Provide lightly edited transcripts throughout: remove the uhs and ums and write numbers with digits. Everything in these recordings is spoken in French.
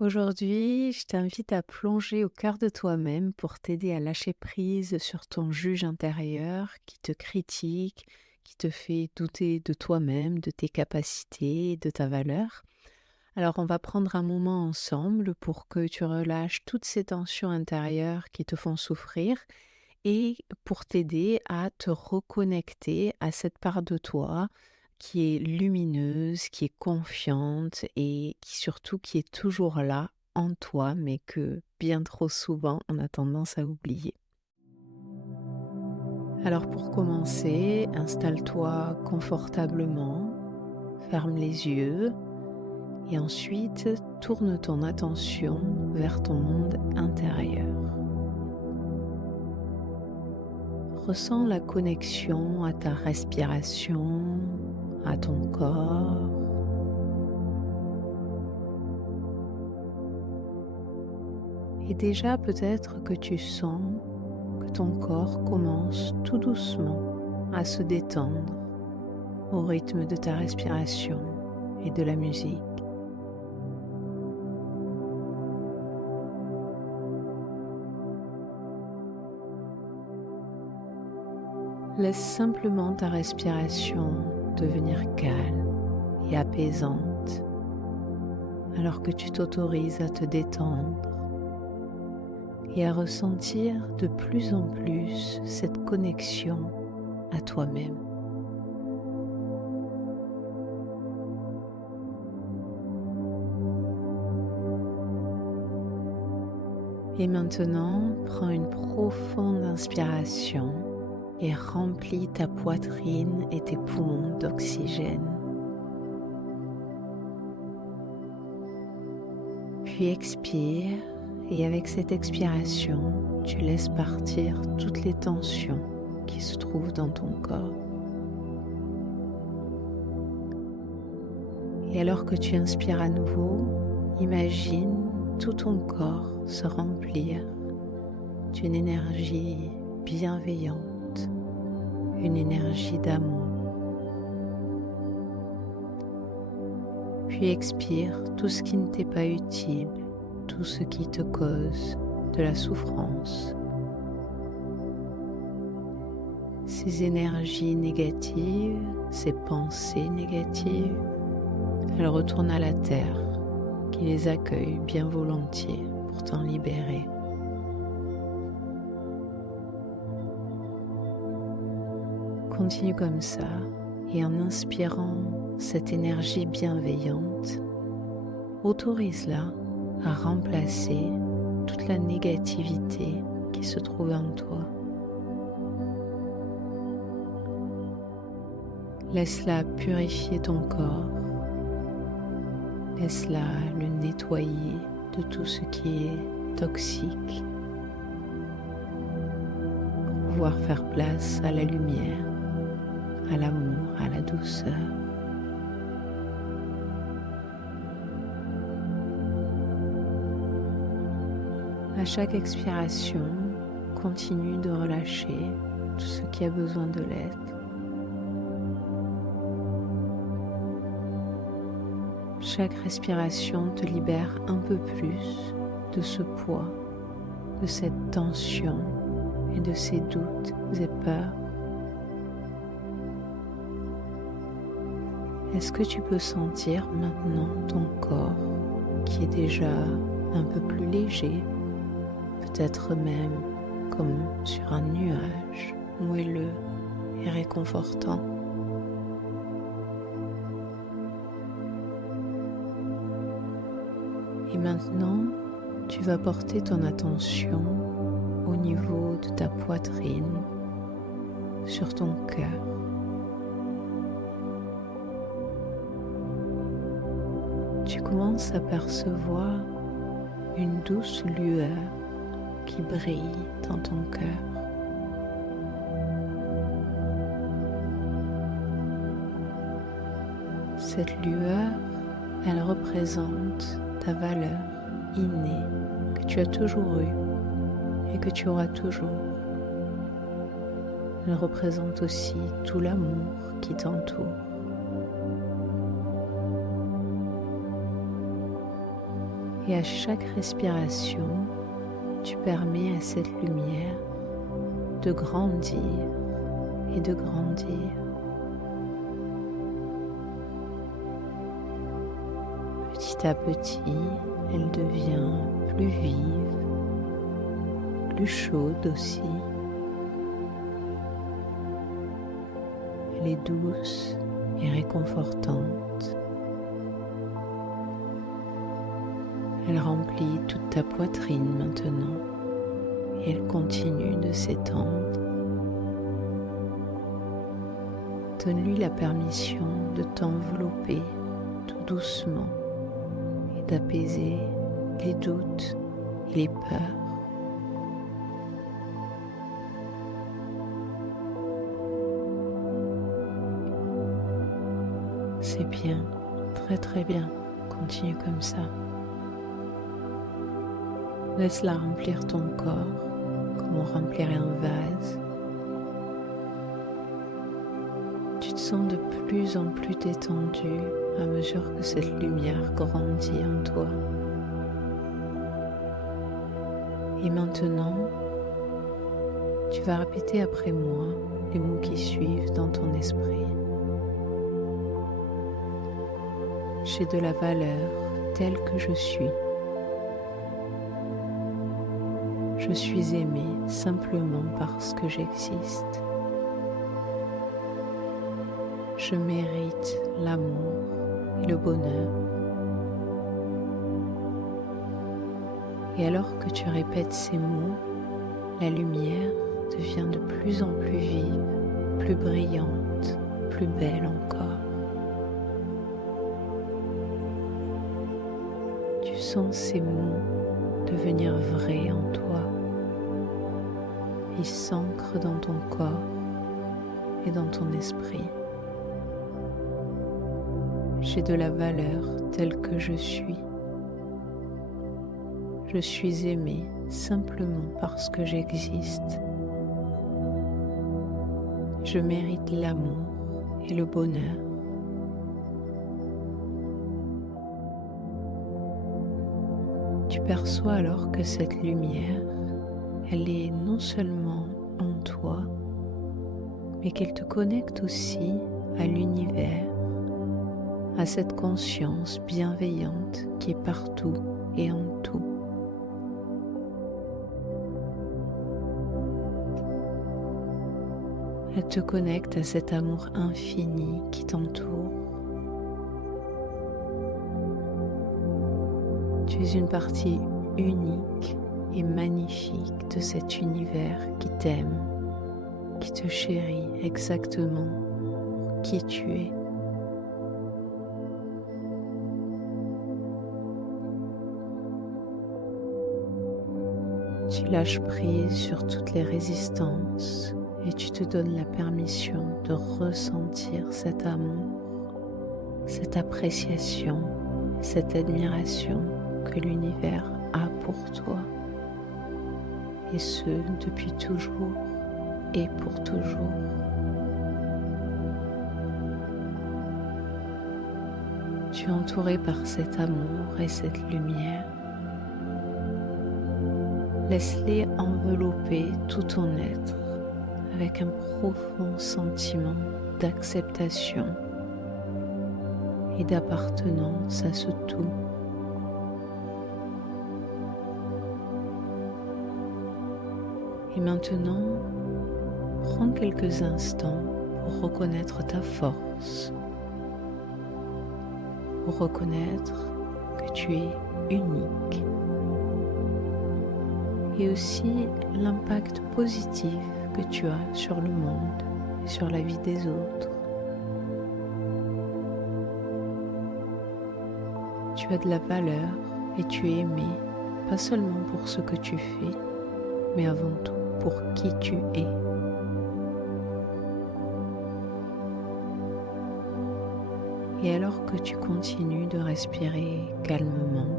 Aujourd'hui, je t'invite à plonger au cœur de toi-même pour t'aider à lâcher prise sur ton juge intérieur qui te critique, qui te fait douter de toi-même, de tes capacités, de ta valeur. Alors, on va prendre un moment ensemble pour que tu relâches toutes ces tensions intérieures qui te font souffrir et pour t'aider à te reconnecter à cette part de toi qui est lumineuse, qui est confiante et qui surtout qui est toujours là en toi, mais que bien trop souvent on a tendance à oublier. Alors pour commencer, installe-toi confortablement, ferme les yeux et ensuite tourne ton attention vers ton monde intérieur. Ressens la connexion à ta respiration, à ton corps. Et déjà peut-être que tu sens que ton corps commence tout doucement à se détendre au rythme de ta respiration et de la musique. Laisse simplement ta respiration devenir calme et apaisante alors que tu t'autorises à te détendre et à ressentir de plus en plus cette connexion à toi-même. Et maintenant, prends une profonde inspiration et remplis ta poitrine et tes poumons d'oxygène. Puis expire et avec cette expiration, tu laisses partir toutes les tensions qui se trouvent dans ton corps. Et alors que tu inspires à nouveau, imagine tout ton corps se remplir d'une énergie bienveillante, une énergie d'amour. Puis expire tout ce qui ne t'est pas utile, tout ce qui te cause de la souffrance. Ces énergies négatives, ces pensées négatives, elles retournent à la terre qui les accueille bien volontiers pour t'en libérer. Continue comme ça et en inspirant cette énergie bienveillante, autorise-la à remplacer toute la négativité qui se trouve en toi. Laisse-la purifier ton corps, laisse-la le nettoyer de tout ce qui est toxique pour pouvoir faire place à la lumière, à l'amour, à la douceur. À chaque expiration, continue de relâcher tout ce qui a besoin de l'être. Chaque respiration te libère un peu plus de ce poids, de cette tension et de ces doutes et peurs. Est-ce que tu peux sentir maintenant ton corps qui est déjà un peu plus léger, peut-être même comme sur un nuage moelleux et réconfortant? Et maintenant, tu vas porter ton attention au niveau de ta poitrine, sur ton cœur. Tu commences à percevoir une douce lueur qui brille dans ton cœur. Cette lueur, elle représente ta valeur innée que tu as toujours eue et que tu auras toujours. Elle représente aussi tout l'amour qui t'entoure. Et à chaque respiration, tu permets à cette lumière de grandir et de grandir. Petit à petit, elle devient plus vive, plus chaude aussi. Elle est douce et réconfortante. Elle remplit toute ta poitrine maintenant et elle continue de s'étendre. Donne-lui la permission de t'envelopper tout doucement et d'apaiser les doutes et les peurs. C'est bien, très très bien, continue comme ça. Laisse-la remplir ton corps comme on remplirait un vase. Tu te sens de plus en plus détendu à mesure que cette lumière grandit en toi. Et maintenant, tu vas répéter après moi les mots qui suivent dans ton esprit. J'ai de la valeur telle que je suis. Je suis aimé simplement parce que j'existe. Je mérite l'amour et le bonheur. Et alors que tu répètes ces mots, la lumière devient de plus en plus vive, plus brillante, plus belle encore. Tu sens ces mots devenir vrais en toi. Ils s'ancrent dans ton corps et dans ton esprit. J'ai de la valeur telle que je suis. Je suis aimé simplement parce que j'existe. Je mérite l'amour et le bonheur. Tu perçois alors que cette lumière, elle est non seulement en toi, mais qu'elle te connecte aussi à l'univers, à cette conscience bienveillante qui est partout et en tout. Elle te connecte à cet amour infini qui t'entoure. Tu es une partie unique et magnifique de cet univers qui t'aime, qui te chérit exactement pour qui tu es. Tu lâches prise sur toutes les résistances et tu te donnes la permission de ressentir cet amour, cette appréciation, cette admiration que l'univers a pour toi, et ce depuis toujours et pour toujours. Tu es entouré par cet amour et cette lumière. Laisse-les envelopper tout ton être avec un profond sentiment d'acceptation et d'appartenance à ce tout. Et maintenant, prends quelques instants pour reconnaître ta force, pour reconnaître que tu es unique, et aussi l'impact positif que tu as sur le monde et sur la vie des autres. Tu as de la valeur et tu es aimé, pas seulement pour ce que tu fais, mais avant tout pour qui tu es. Et alors que tu continues de respirer calmement,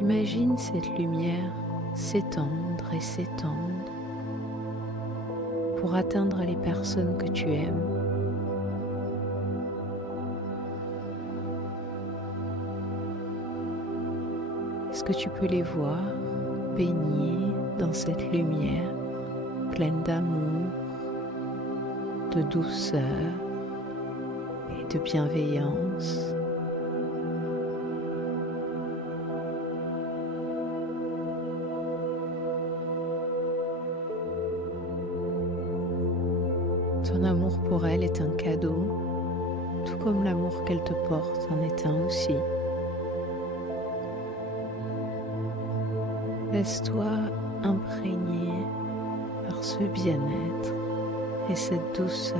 imagine cette lumière s'étendre et s'étendre pour atteindre les personnes que tu aimes. Est-ce que tu peux les voir baigner dans cette lumière pleine d'amour, de douceur et de bienveillance? Ton amour pour elle est un cadeau, tout comme l'amour qu'elle te porte en est un aussi. Laisse-toi imprégner par ce bien-être et cette douceur.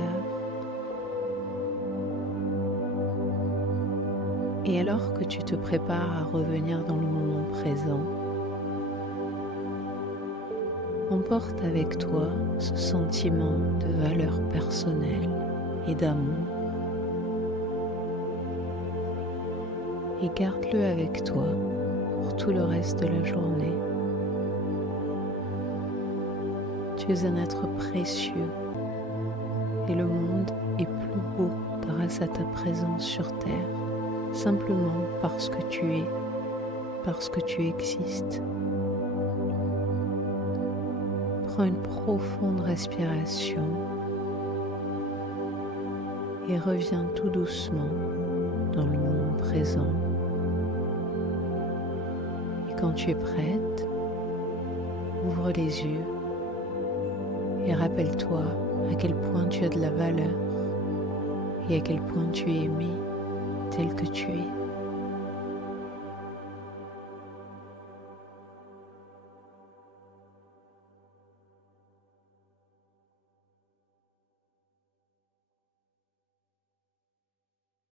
Et alors que tu te prépares à revenir dans le moment présent, emporte avec toi ce sentiment de valeur personnelle et d'amour et garde-le avec toi pour tout le reste de la journée. Tu es un être précieux et le monde est plus beau grâce à ta présence sur Terre, simplement parce que tu es, parce que tu existes. Prends une profonde respiration et reviens tout doucement dans le moment présent. Et quand tu es prête, ouvre les yeux et rappelle-toi à quel point tu as de la valeur et à quel point tu es aimé tel que tu es.